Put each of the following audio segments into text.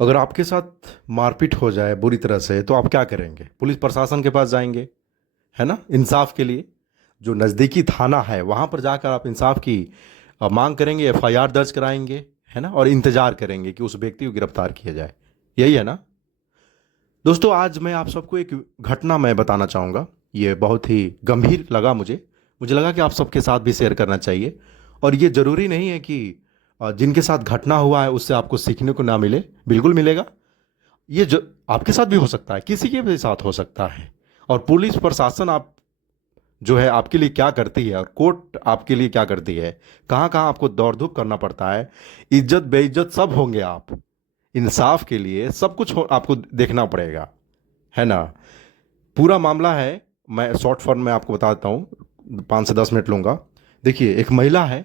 अगर आपके साथ मारपीट हो जाए बुरी तरह से तो आप क्या करेंगे? पुलिस प्रशासन के पास जाएंगे, है ना, इंसाफ के लिए। जो नज़दीकी थाना है वहाँ पर जाकर आप इंसाफ की मांग करेंगे, एफआईआर दर्ज कराएंगे, है ना, और इंतजार करेंगे कि उस व्यक्ति को गिरफ्तार किया जाए। यही है ना दोस्तों? आज मैं आप सबको एक घटना मैं बताना चाहूँगा। ये बहुत ही गंभीर लगा मुझे। मुझे लगा कि आप सबके साथ भी शेयर करना चाहिए। और ये ज़रूरी नहीं है कि जिनके साथ घटना हुआ है उससे आपको सीखने को ना मिले। बिल्कुल मिलेगा। ये जो आपके साथ भी हो सकता है, किसी के भी साथ हो सकता है। और पुलिस प्रशासन आप जो है आपके लिए क्या करती है, और कोर्ट आपके लिए क्या करती है, कहाँ कहाँ आपको दौड़ धूप करना पड़ता है, इज्जत बेइज्जत सब होंगे आप। इंसाफ के लिए सब कुछ आपको देखना पड़ेगा, है ना। पूरा मामला है, मैं शॉर्ट फॉर्म में आपको बताता हूँ, 5 से 10 मिनट लूँगा। देखिए, एक महिला है,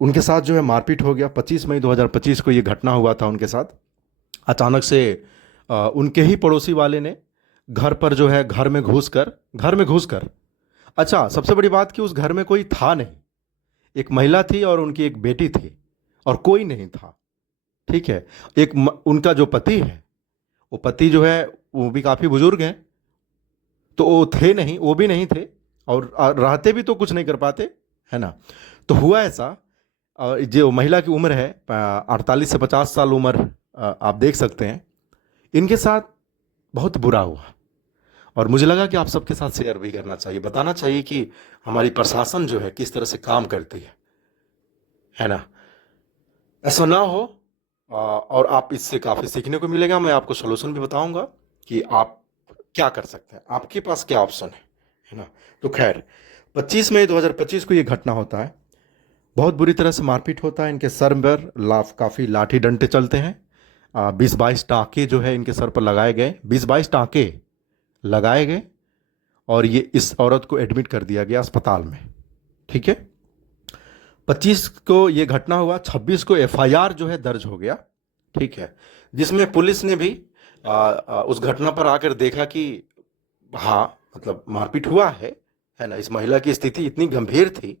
उनके साथ जो है मारपीट हो गया। 25 मई 2025 को ये घटना हुआ था उनके साथ। अचानक से उनके ही पड़ोसी वाले ने घर पर जो है घर में घुस कर। अच्छा, सबसे बड़ी बात कि उस घर में कोई था नहीं। एक महिला थी और उनकी एक बेटी थी, और कोई नहीं था। ठीक है। उनका जो पति है, वो पति जो है वो भी काफ़ी बुजुर्ग हैं। तो वो थे नहीं, वो भी नहीं थे, और रहते भी तो कुछ नहीं कर पाते, है ना। तो हुआ ऐसा, जो महिला की उम्र है 48 से 50 साल उम्र, आप देख सकते हैं। इनके साथ बहुत बुरा हुआ, और मुझे लगा कि आप सबके साथ शेयर भी करना चाहिए, बताना चाहिए कि हमारी प्रशासन जो है किस तरह से काम करती है ना। ऐसा ना हो। और आप इससे काफ़ी सीखने को मिलेगा। मैं आपको सोल्यूशन भी बताऊंगा कि आप क्या कर सकते हैं, आपके पास क्या ऑप्शन है ना। तो खैर, 25 मई 2025 को ये घटना होता है। बहुत बुरी तरह से मारपीट होता है। इनके सर पर काफ़ी लाठी डंडे चलते हैं। 20-22 टाँके जो है इनके सर पर लगाए गए, 20-22 टाँके लगाए गए। और ये इस औरत को एडमिट कर दिया गया अस्पताल में। ठीक है। 25 को ये घटना हुआ, 26 को एफआईआर जो है दर्ज हो गया। ठीक है। जिसमें पुलिस ने भी उस घटना पर आकर देखा कि हाँ, मतलब मारपीट हुआ है ना। इस महिला की स्थिति इतनी गंभीर थी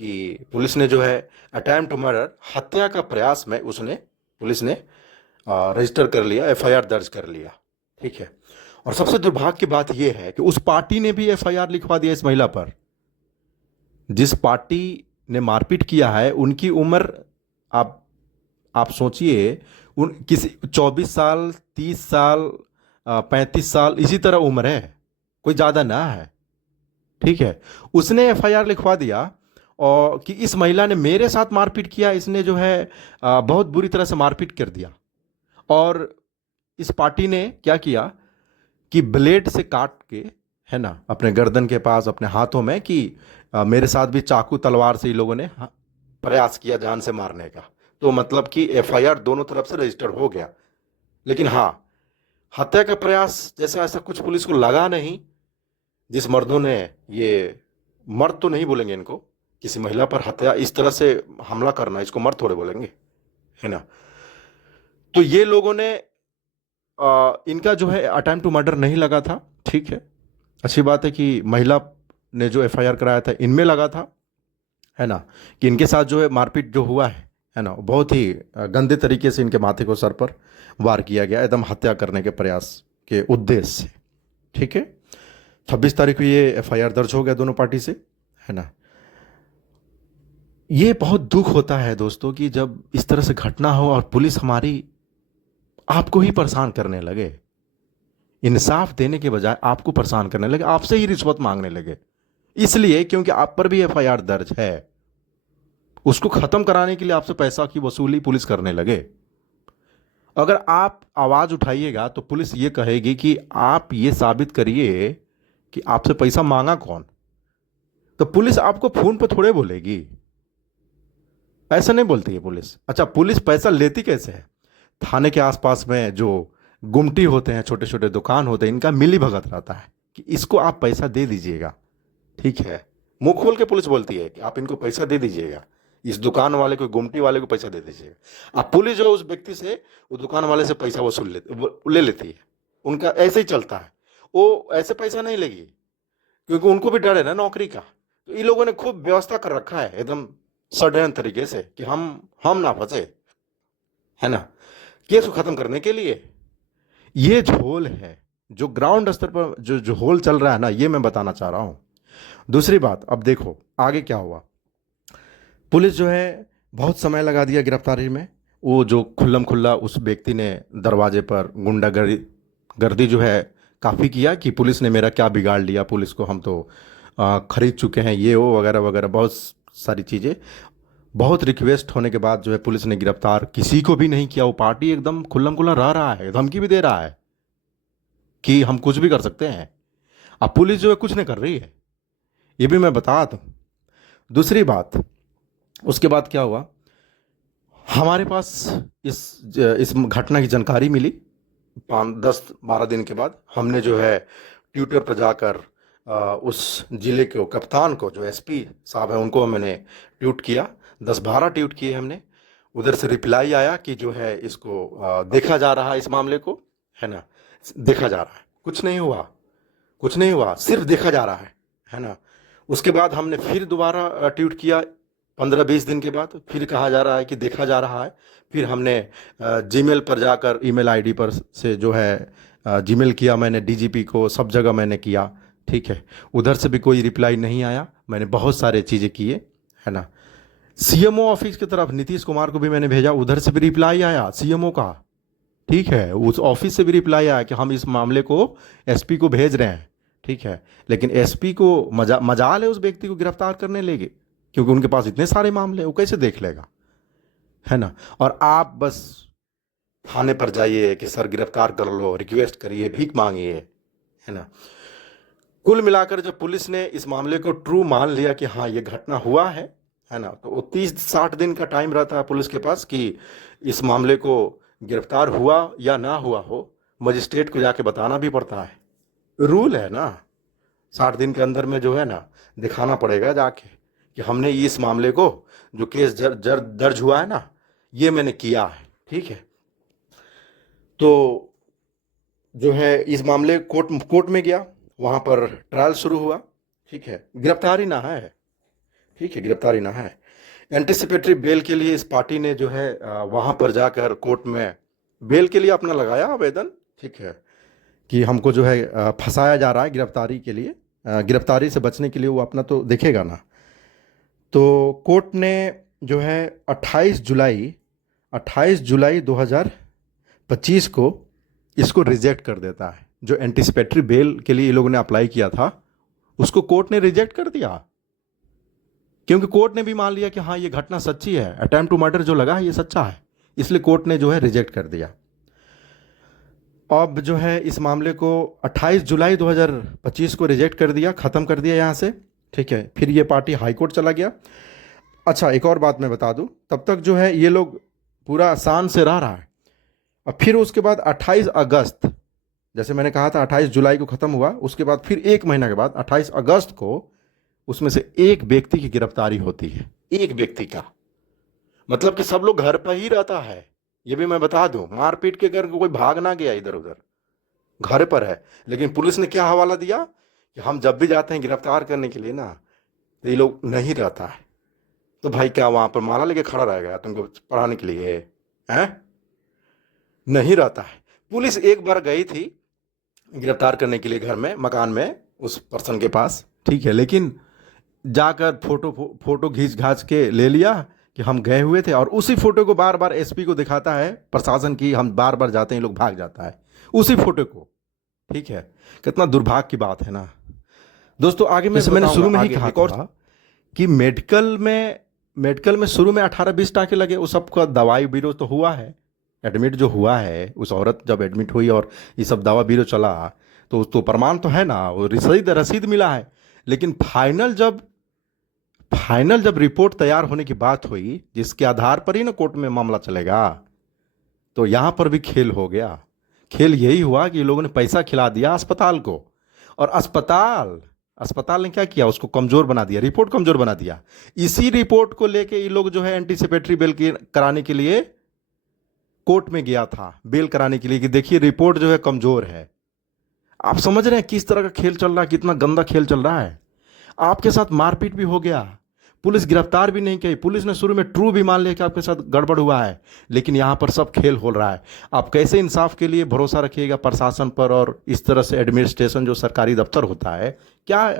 कि पुलिस ने जो है अटेम्प्ट टू मर्डर, हत्या का प्रयास में उसने पुलिस ने रजिस्टर कर लिया, एफआईआर दर्ज कर लिया। ठीक है। और सबसे दुर्भाग्य की बात यह है कि उस पार्टी ने भी एफआईआर लिखवा दिया इस महिला पर। जिस पार्टी ने मारपीट किया है उनकी उम्र, आप आप सोचिए, उन किसी 24 साल, 30 साल, 35 साल, इसी तरह उम्र है, कोई ज़्यादा ना है। ठीक है। उसने एफआईआर लिखवा दिया, और कि इस महिला ने मेरे साथ मारपीट किया, इसने जो है बहुत बुरी तरह से मारपीट कर दिया। और इस पार्टी ने क्या किया कि ब्लेड से काट के, है ना, अपने गर्दन के पास, अपने हाथों में, कि मेरे साथ भी चाकू तलवार से ही लोगों ने प्रयास किया जान से मारने का। तो मतलब कि एफआईआर दोनों तरफ से रजिस्टर हो गया। लेकिन हाँ, हत्या का प्रयास जैसा ऐसा कुछ पुलिस को लगा नहीं। जिस मर्दों ने ये, मर्द तो नहीं बोलेंगे इनको, किसी महिला पर हत्या इस तरह से हमला करना, इसको मर्द थोड़े बोलेंगे, है ना। तो ये लोगों ने इनका जो है अटेम्प्ट टू मर्डर नहीं लगा था। ठीक है। अच्छी बात है कि महिला ने जो एफआईआर कराया था इनमें लगा था, है ना, कि इनके साथ जो है मारपीट जो हुआ है ना, बहुत ही गंदे तरीके से इनके माथे को, सर पर वार किया गया, एकदम हत्या करने के प्रयास के उद्देश्य से। ठीक है। 26 तारीख को ये एफआईआर दर्ज हो गया दोनों पार्टी से, है ना। ये बहुत दुख होता है दोस्तों कि जब इस तरह से घटना हो और पुलिस हमारी आपको ही परेशान करने लगे, इंसाफ देने के बजाय आपको परेशान करने लगे, आपसे ही रिश्वत मांगने लगे। इसलिए क्योंकि आप पर भी एफआईआर दर्ज है, उसको खत्म कराने के लिए आपसे पैसा की वसूली पुलिस करने लगे। अगर आप आवाज उठाइएगा तो पुलिस ये कहेगी कि आप ये साबित करिए कि आपसे पैसा मांगा कौन। तो पुलिस आपको फोन पर थोड़े बोलेगी, ऐसा नहीं बोलती है पुलिस। अच्छा, पुलिस पैसा लेती कैसे है? थाने के आसपास में जो गुमटी होते हैं, छोटे छोटे दुकान होते हैं, इनका मिली भगत रहता है कि इसको आप पैसा दे दीजिएगा। ठीक है। मुंह खोल के पुलिस बोलती है कि आप इनको पैसा दे दीजिएगा, इस दुकान वाले को, गुमटी वाले को पैसा दे दीजिएगा। अब पुलिस जो है उस व्यक्ति से, वो दुकान वाले से पैसा वसूल ले लेती है। उनका ऐसे ही चलता है। वो ऐसे पैसा नहीं लेगी, क्योंकि उनको भी डर है ना नौकरी का। तो इन लोगों ने खूब व्यवस्था कर रखा है एकदम सडन तरीके से कि हम ना फंसे, है ना। केस को खत्म करने के लिए। ये झोल है जो ग्राउंड स्तर पर जो जो होल चल रहा है ना, ये मैं बताना चाह रहा हूं। दूसरी बात, अब देखो आगे क्या हुआ। पुलिस जो है बहुत समय लगा दिया गिरफ्तारी में। वो जो खुल्लम खुल्ला उस व्यक्ति ने दरवाजे पर गुंडागर्दी गर्दी जो है काफ़ी किया कि पुलिस ने मेरा क्या बिगाड़ लिया, पुलिस को हम तो खरीद चुके हैं, ये वो वगैरह वगैरह बहुत सारी चीज़ें। बहुत रिक्वेस्ट होने के बाद जो है पुलिस ने गिरफ्तार किसी को भी नहीं किया। वो पार्टी एकदम खुल्लम खुल्ला रह रहा है, धमकी भी दे रहा है कि हम कुछ भी कर सकते हैं। अब पुलिस जो है कुछ नहीं कर रही है, ये भी मैं बता दूं। दूसरी बात, उसके बाद क्या हुआ, हमारे पास इस घटना की जानकारी मिली 5-10-12 दिन के बाद। हमने जो है ट्विटर पर जाकर उस जिले के कप्तान को, जो एसपी साहब है, उनको मैंने ट्वीट किया। 10-12 ट्वीट किए हमने। उधर से रिप्लाई आया कि जो है इसको देखा जा रहा है, इस मामले को, है ना, देखा जा रहा है। कुछ नहीं हुआ, कुछ नहीं हुआ, सिर्फ देखा जा रहा है ना। उसके बाद हमने फिर दोबारा ट्वीट किया 15-20 दिन के बाद, फिर कहा जा रहा है कि देखा जा रहा है। फिर हमने जीमेल पर जाकर ईमेल आईडी पर से जो है जीमेल किया मैंने, डीजीपी को, सब जगह मैंने किया, ठीक है। उधर से भी कोई रिप्लाई नहीं आया। मैंने बहुत सारे चीज़ें किए, है ना। सीएमओ ऑफिस की तरफ नीतीश कुमार को भी मैंने भेजा, उधर से भी रिप्लाई आया सीएमओ का, ठीक है। उस ऑफिस से भी रिप्लाई आया कि हम इस मामले को एसपी को भेज रहे हैं, ठीक है। लेकिन एसपी को मजाल है उस व्यक्ति को गिरफ्तार करने लेंगे, क्योंकि उनके पास इतने सारे मामले, वो कैसे देख लेगा, है ना। और आप बस थाने पर जाइए कि सर गिरफ्तार कर लो, रिक्वेस्ट करिए, भीख मांगिए, है ना। कुल मिलाकर जब पुलिस ने इस मामले को ट्रू मान लिया कि हाँ ये घटना हुआ है ना, तो वो 30-60 दिन का टाइम रहता है पुलिस के पास कि इस मामले को गिरफ्तार हुआ या ना हुआ हो, मजिस्ट्रेट को जाके बताना भी पड़ता है, रूल है ना। 60 दिन के अंदर में जो है ना दिखाना पड़ेगा जाके कि हमने इस मामले को, जो केस दर्ज हुआ है ना, ये मैंने किया है, ठीक है। तो जो है इस मामले कोर्ट में गया, वहाँ पर ट्रायल शुरू हुआ, ठीक है। गिरफ्तारी ना है, ठीक है, गिरफ्तारी ना है। एंटिसिपेटरी बेल के लिए इस पार्टी ने जो है वहाँ पर जाकर कोर्ट में बेल के लिए अपना लगाया आवेदन, ठीक है, कि हमको जो है फंसाया जा रहा है गिरफ्तारी के लिए, गिरफ्तारी से बचने के लिए वो अपना तो देखेगा ना। तो कोर्ट ने जो है 28 जुलाई 2025 को इसको रिजेक्ट कर देता है। जो एंटिसिपेटरी बेल के लिए ये लोगों ने अप्लाई किया था, उसको कोर्ट ने रिजेक्ट कर दिया, क्योंकि कोर्ट ने भी मान लिया कि हाँ ये घटना सच्ची है, अटेम्प्ट टू मर्डर जो लगा है ये सच्चा है, इसलिए कोर्ट ने जो है रिजेक्ट कर दिया। अब जो है इस मामले को 28 जुलाई 2025 को रिजेक्ट कर दिया, ख़त्म कर दिया यहाँ से, ठीक है। फिर ये पार्टी हाई कोर्ट चला गया। अच्छा, एक और बात मैं बता दूं, तब तक जो है ये लोग पूरा शान से रह रहा है। और फिर उसके बाद 28 अगस्त, जैसे मैंने कहा था 28 जुलाई को ख़त्म हुआ, उसके बाद फिर 1 महीना के बाद 28 अगस्त को उसमें से एक व्यक्ति की गिरफ्तारी होती है। एक व्यक्ति का मतलब कि सब लोग घर पर ही रहता है, ये भी मैं बता दूं। मारपीट के घर कोई भाग ना गया इधर उधर, घर पर है। लेकिन पुलिस ने क्या हवाला दिया कि हम जब भी जाते हैं गिरफ्तार करने के लिए ना, तो ये लोग नहीं रहता है। तो भाई क्या वहां पर माला लेके खड़ा रह गया तुमको पढ़ाने के लिए, हैं? नहीं रहता है। पुलिस एक बार गई थी गिरफ्तार करने के लिए घर में, मकान में, उस पर्सन के पास, ठीक है। लेकिन जाकर फोटो घींच घाच के ले लिया कि हम गए हुए थे, और उसी फोटो को बार बार एसपी को दिखाता है प्रशासन की, हम बार बार जाते हैं, लोग भाग जाता है उसी फोटो को, ठीक है। कितना दुर्भाग्य की बात है ना दोस्तों। आगे में मैंने शुरू में ही कहा था कि मेडिकल में शुरू में 18-20 टाँके लगे, उस सबका दवाई बीरो तो हुआ है, एडमिट जो हुआ है, उस औरत जब एडमिट हुई और ये सब दवा बीरो चला, तो प्रमाण तो है ना, वो रसीद मिला है। लेकिन फाइनल जब रिपोर्ट तैयार होने की बात हुई, जिसके आधार पर ही ना कोर्ट में मामला चलेगा, तो यहाँ पर भी खेल हो गया। खेल यही हुआ कि ये लोगों ने पैसा खिला दिया अस्पताल को, और अस्पताल ने क्या किया, उसको कमजोर बना दिया, रिपोर्ट कमजोर बना दिया। इसी रिपोर्ट को लेके ये लोग जो है एंटीसिपेटरी बेल कराने के लिए कोर्ट में गया था, बेल कराने के लिए, कि देखिए रिपोर्ट जो है कमजोर है। आप समझ रहे हैं किस तरह का खेल चल रहा है, कितना गंदा खेल चल रहा है। आपके साथ मारपीट भी हो गया, पुलिस गिरफ्तार भी नहीं की। पुलिस ने शुरू में ट्रू भी मान लिया कि आपके साथ गड़बड़ हुआ है, लेकिन यहाँ पर सब खेल हो रहा है। आप कैसे इंसाफ के लिए भरोसा रखिएगा प्रशासन पर, और इस तरह से एडमिनिस्ट्रेशन जो सरकारी दफ्तर होता है, क्या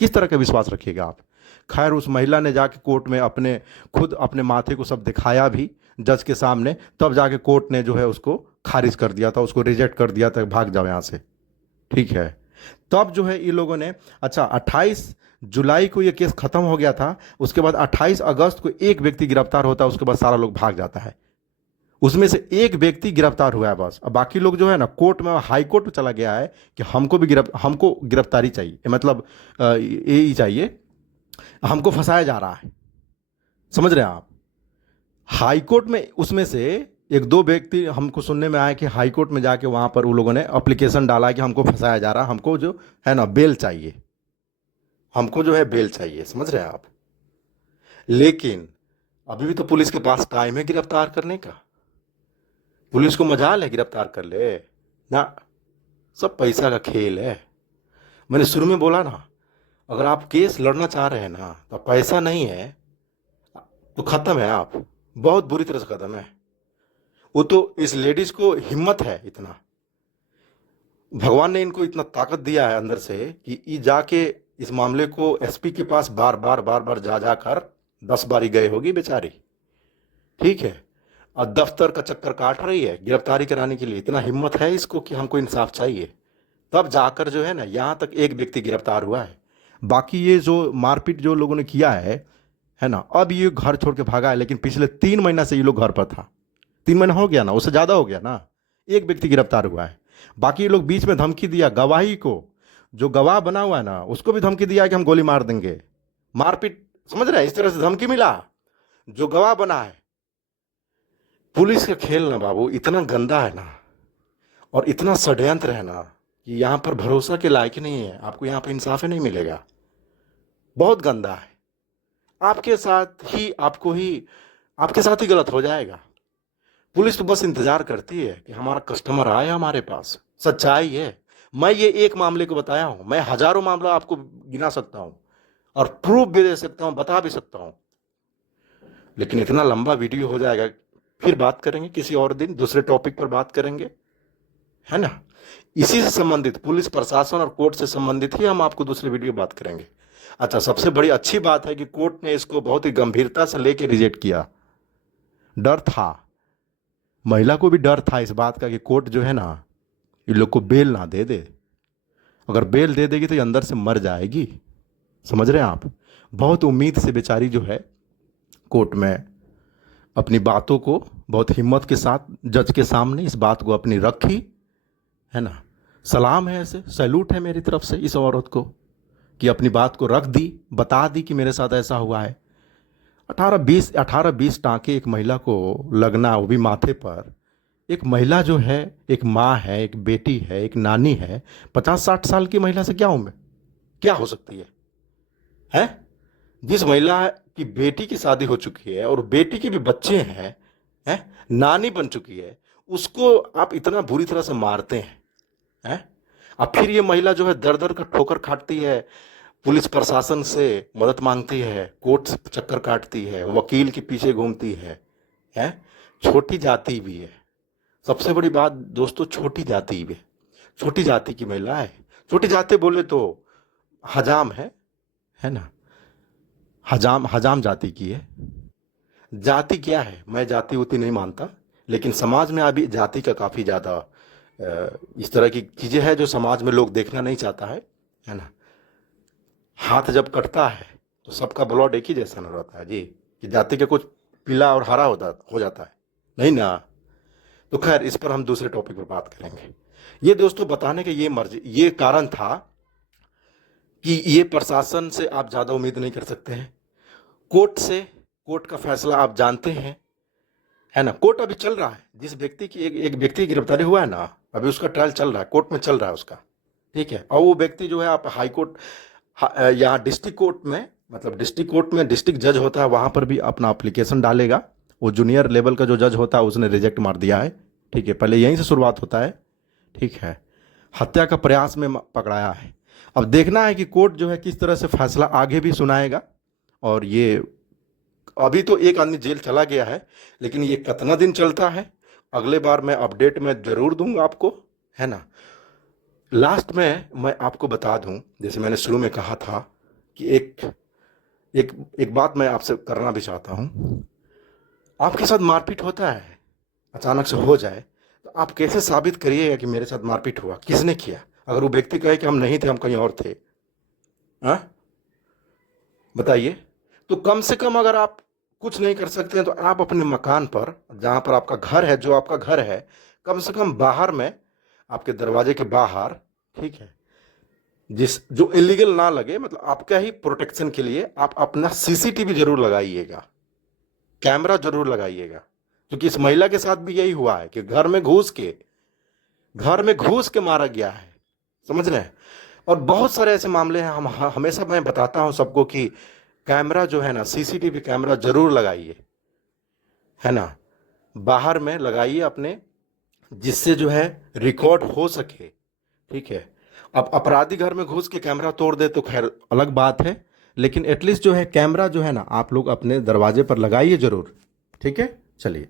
किस तरह का विश्वास रखिएगा आप। खैर, उस महिला ने जाके कोर्ट में खुद अपने माथे को सब दिखाया भी जज के सामने, तब जाके कोर्ट ने जो है उसको खारिज कर दिया था, उसको रिजेक्ट कर दिया था, भाग जाओ यहाँ से। ठीक है, तब जो है ये लोगों ने, अच्छा 28 जुलाई को ये केस खत्म हो गया था, उसके बाद 28 अगस्त को एक व्यक्ति गिरफ्तार होता है, उसके बाद सारा लोग भाग जाता है। उसमें से एक व्यक्ति गिरफ्तार हुआ है बस। अब बाकी लोग जो है ना कोर्ट में, हाई कोर्ट में चला गया है कि हमको गिरफ्तारी चाहिए, मतलब ये ही चाहिए, हमको फंसाया जा रहा है। समझ रहे हैं आप। हाई कोर्ट में उसमें से एक दो व्यक्ति, हमको सुनने में आया कि हाई कोर्ट में जाके वहां पर उन लोगों ने एप्लीकेशन डाला कि हमको फंसाया जा रहा, हमको जो है ना बेल चाहिए, हमको जो है बेल चाहिए। समझ रहे हैं आप। लेकिन अभी भी तो पुलिस के पास टाइम है गिरफ्तार करने का। पुलिस को मजाल है गिरफ्तार कर ले ना, सब पैसा का खेल है। मैंने शुरू में बोला ना, अगर आप केस लड़ना चाह रहे हैं ना, तो पैसा नहीं है तो खत्म है, आप बहुत बुरी तरह से खत्म है। वो तो इस लेडीज को हिम्मत है, इतना भगवान ने इनको इतना ताकत दिया है अंदर से कि ये जाके इस मामले को एसपी के पास बार बार जा जाकर 10 बारी गए होगी बेचारी। ठीक है, और दफ्तर का चक्कर काट रही है गिरफ्तारी कराने के लिए। इतना हिम्मत है इसको कि हमको इंसाफ चाहिए, तब जाकर जो है ना यहाँ तक एक व्यक्ति गिरफ्तार हुआ है। बाकी ये जो मारपीट जो लोगों ने किया है ना, अब ये घर छोड़ के भागा है, लेकिन पिछले 3 महीना से ये लोग घर पर था। 3 महीना हो गया ना, उससे ज़्यादा हो गया ना। एक व्यक्ति गिरफ्तार हुआ है, बाकी ये लोग बीच में धमकी दिया गवाही को, जो गवाह बना हुआ है ना उसको भी धमकी दिया कि हम गोली मार देंगे। मारपीट, समझ रहे हैं, इस तरह से धमकी मिला जो गवाह बना है। पुलिस का खेल ना बाबू इतना गंदा है ना, और इतना षड्यंत्र है ना, कि यहाँ पर भरोसा के लायक नहीं है। आपको यहाँ पर इंसाफ ही नहीं मिलेगा, बहुत गंदा है। आपके साथ ही गलत हो जाएगा। पुलिस तो बस इंतजार करती है कि हमारा कस्टमर आए हमारे पास। सच्चाई है। मैं ये एक मामले को बताया हूं, मैं हजारों मामला आपको गिना सकता हूं और प्रूफ भी दे सकता हूं, बता भी सकता हूं, लेकिन इतना लंबा वीडियो हो जाएगा। फिर बात करेंगे किसी और दिन, दूसरे टॉपिक पर बात करेंगे, है ना। इसी से संबंधित, पुलिस प्रशासन और कोर्ट से संबंधित ही हम आपको दूसरे वीडियो बात करेंगे। अच्छा, सबसे बड़ी अच्छी बात है कि कोर्ट ने इसको बहुत ही गंभीरता से लेके रिजेक्ट किया। डर था, महिला को भी डर था इस बात का कि कोर्ट जो है ना इन लोग को बेल ना दे दे। अगर बेल दे देगी तो ये अंदर से मर जाएगी। समझ रहे हैं आप। बहुत उम्मीद से बेचारी जो है कोर्ट में अपनी बातों को बहुत हिम्मत के साथ जज के सामने इस बात को अपनी रखी, है ना। सलाम है, ऐसे सैल्यूट है मेरी तरफ से इस औरत को कि अपनी बात को रख दी, बता दी कि मेरे साथ ऐसा हुआ है। 18-20 टांके एक महिला को लगना, वो भी माथे पर। एक महिला जो है, एक माँ है, एक बेटी है, एक नानी है। 50-60 साल की महिला से क्या उम्र, क्या हो सकती है? जिस महिला की बेटी की शादी हो चुकी है और बेटी के भी बच्चे हैं, नानी बन चुकी है, उसको आप इतना बुरी तरह से मारते हैं। अब फिर ये महिला जो है दर दर का ठोकर खाती है, पुलिस प्रशासन से मदद मांगती है, कोर्ट से चक्कर काटती है, वकील के पीछे घूमती है। छोटी जाति भी है। सबसे बड़ी बात दोस्तों, छोटी जाति भी, छोटी जाति की महिला है। छोटी जाति बोले तो हजाम है ना, हजाम जाति की है। जाति क्या है, मैं जाति उतनी नहीं मानता, लेकिन समाज में अभी जाति का काफी ज्यादा इस तरह की चीजें हैं जो समाज में लोग देखना नहीं चाहता है ना। हाथ जब कटता है तो सबका ब्लड एक ही जैसा न रहता है जी, कि जाति का कुछ पीला और हरा हो जाता है, नहीं ना। तो खैर, इस पर हम दूसरे टॉपिक पर बात करेंगे। ये दोस्तों बताने का ये कारण था कि ये प्रशासन से आप ज़्यादा उम्मीद नहीं कर सकते हैं। कोर्ट का फैसला आप जानते हैं, है ना। कोर्ट अभी चल रहा है, जिस व्यक्ति की एक व्यक्ति की गिरफ्तारी हुआ है ना, अभी उसका ट्रायल चल रहा है, कोर्ट में चल रहा है उसका। ठीक है, और वो व्यक्ति जो है आप हाई कोर्ट, यहाँ डिस्ट्रिक्ट कोर्ट में, मतलब डिस्ट्रिक्ट कोर्ट में डिस्ट्रिक्ट जज होता है, वहाँ पर भी अपना एप्लीकेशन डालेगा। वो जूनियर लेवल का जो जज होता है उसने रिजेक्ट मार दिया है। ठीक है, पहले यहीं से शुरुआत होता है। ठीक है, हत्या का प्रयास में पकड़ाया है। अब देखना है कि कोर्ट जो है किस तरह से फैसला आगे भी सुनाएगा और ये अभी तो एक आदमी जेल चला गया है, लेकिन ये कितना दिन चलता है अगले बार मैं अपडेट में ज़रूर दूंगा आपको, है ना। लास्ट में मैं आपको बता दूं, जैसे मैंने शुरू में कहा था कि एक एक एक बात मैं आपसे करना भी चाहता हूं। आपके साथ मारपीट होता है, अचानक से हो जाए, तो आप कैसे साबित करिएगा कि मेरे साथ मारपीट हुआ, किसने किया? अगर वो व्यक्ति कहे कि हम नहीं थे, हम कहीं और थे, हाँ, बताइए। तो कम से कम अगर आप कुछ नहीं कर सकते हैं तो आप अपने मकान पर, जहाँ पर आपका घर है, जो आपका घर है, कम से कम बाहर में, आपके दरवाजे के बाहर, ठीक है, जिस जो इलीगल ना लगे, मतलब आपका ही प्रोटेक्शन के लिए आप अपना सीसीटीवी जरूर लगाइएगा, कैमरा जरूर लगाइएगा। क्योंकि इस महिला के साथ भी यही हुआ है कि घर में घुस के मारा गया है, समझ रहे हैं। और बहुत सारे ऐसे मामले हैं, हम हमेशा मैं बताता हूं सबको कि कैमरा जो है ना, सीसीटीवी कैमरा जरूर लगाइए, है ना, बाहर में लगाइए अपने, जिससे जो है रिकॉर्ड हो सके, ठीक है। अब अपराधी घर में घुस के कैमरा तोड़ दे तो खैर अलग बात है, लेकिन एटलीस्ट जो है कैमरा जो है ना, आप लोग अपने दरवाजे पर लगाइए जरूर, ठीक है। चलिए।